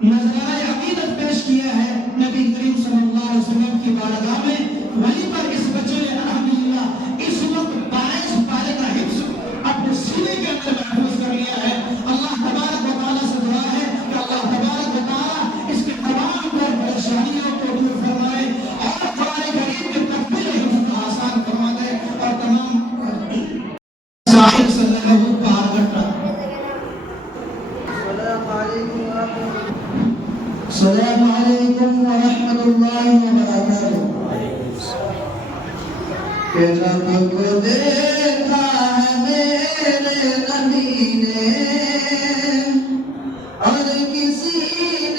نذرانہ عقیدت پیش کیا ہے نبی کریم صلی اللہ علیہ وسلم کی بارگاہ میں، وہیں پر اس بچے نے الحمدللہ اس وقت 22 پارے کا حفظ اپنے سینے کے اندر محفوظ کر لیا ہے۔ اللہ تبارک و تعالیٰ سے دعا ہے کہ اللہ تبارک و تعالیٰ اس کے تمام پر پریشانیوں کو دور فرمائے اور قرآن کریم کے تکمیل حفظ کو آسان فرما دے اور تمام ساحل سے لہو پار کرتا۔ السلام علیکم ورحمۃ اللہ وبرکاتہ۔ کہ رب کو دیکھا ہے میرے نبی نے اور کسی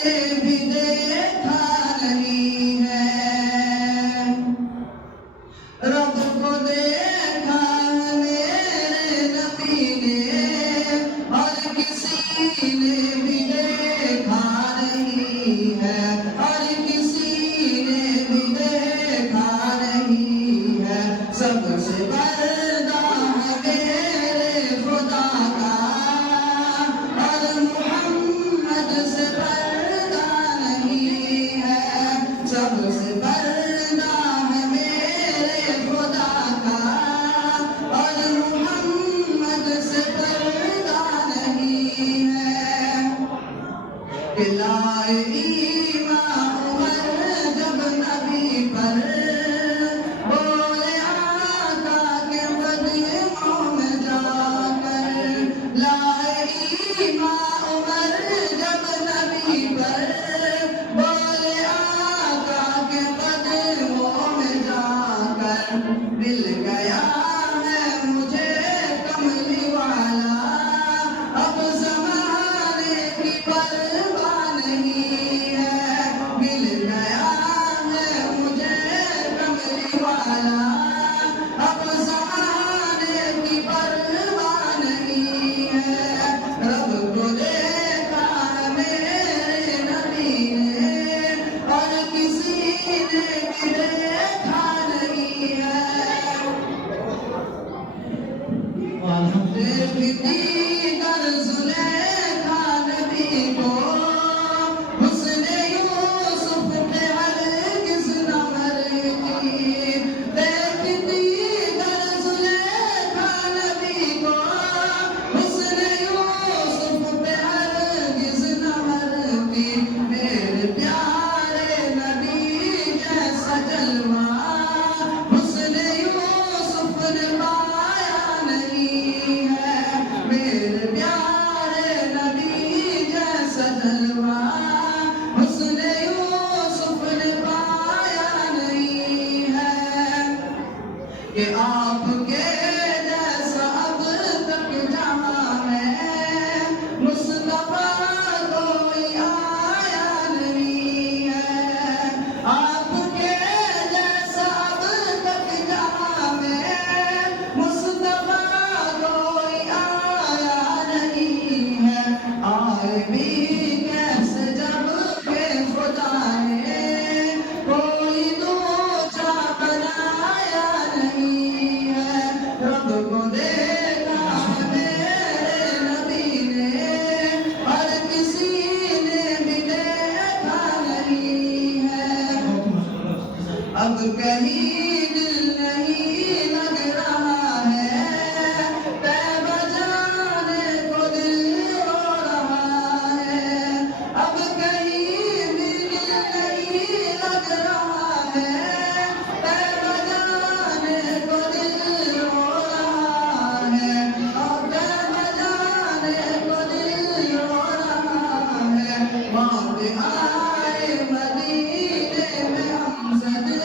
نے بھی دیکھا نہیں ہے، رب کو دیکھا ہے میرے نبی نے اور کسی نے بھی دیکھا نہیں ہے، اور کسی نے بھی دیکھا نہیں ہے۔ سب سے پردہ ہے میرے خدا کا اور محمد سے پردہ نہیں ہے، سب سے پردہ ہے میرے خدا کا اور محمد سے پردہ نہیں ہے۔ کہ لائے ایمان عمر جب نبی پر بولے آقا کے قدموں میں جا کر، لائے ایمان عمر جب نبی پر بولے آقا کے قدموں میں جا کر، مل گیا ہے مجھے کملی والا، اب زمانے کی پرواہ نہیں ہے، مل گیا ہے مجھے کملی والا، اب زمانے کی پرواہ نہیں ہے۔ رب کو دیکھا ہے میرے نبی نے اور کسی نے بھی دیکھا نہیں ہے۔ دیکھتی در زلیخا نبی کو حسن یوسف پہ ہرگز نہ مرتی، دیکھتی در زلیخا نبی کو حسن یوسف پہ ہرگز نہ مرتی۔ میرے پیارے نبی جیسا جلوہ حسن یوسف نے پایا نہیں ہے، میرے پیارے نبی جیسا جلوہ حسن یوسف نے پایا نہیں ہے۔ کہ آپ کے جیسا اب تک جہاں میں مصطفیٰ کوئی آیا نہیں ہے، آپ کے جیسا اب تک جہاں میں مصطفیٰ کوئی آیا نہیں ہے۔ آئے بھی کیسے جب کہ خدا نے کوئی دوسرا بنایا نہیں ہے، رب کو دیکھا ہے میرے نبی نے اور کسی نے بھی دیکھا نہیں ہے۔ اب کہیں دل نہیں لگ رہا ہے، طیبہ جانے کو دل رو رہا ہے، اب کہیں دل نہیں لگ رہا ہے، طیبہ جانے کو دل رو رہا ہے، اور طیبہ جانے کو دل رو رہا ہے۔ وہاں آئے مدینے میں ہم زدے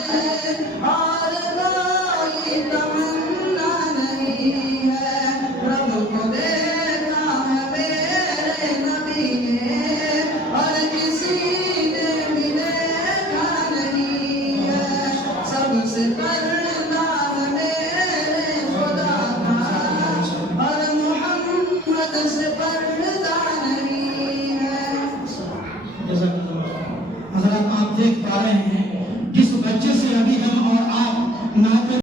اور کوئی تمنا نہیں ہے، رب کو دیکھا ہے میرے نبی نے اور کسی نے بھی دیکھا نہیں ہے۔ سب سے پردہ ہے میرے خدا کا اور محمد سے پردہ نہیں ہے۔ حضرات آپ دیکھ پا رہے ہیں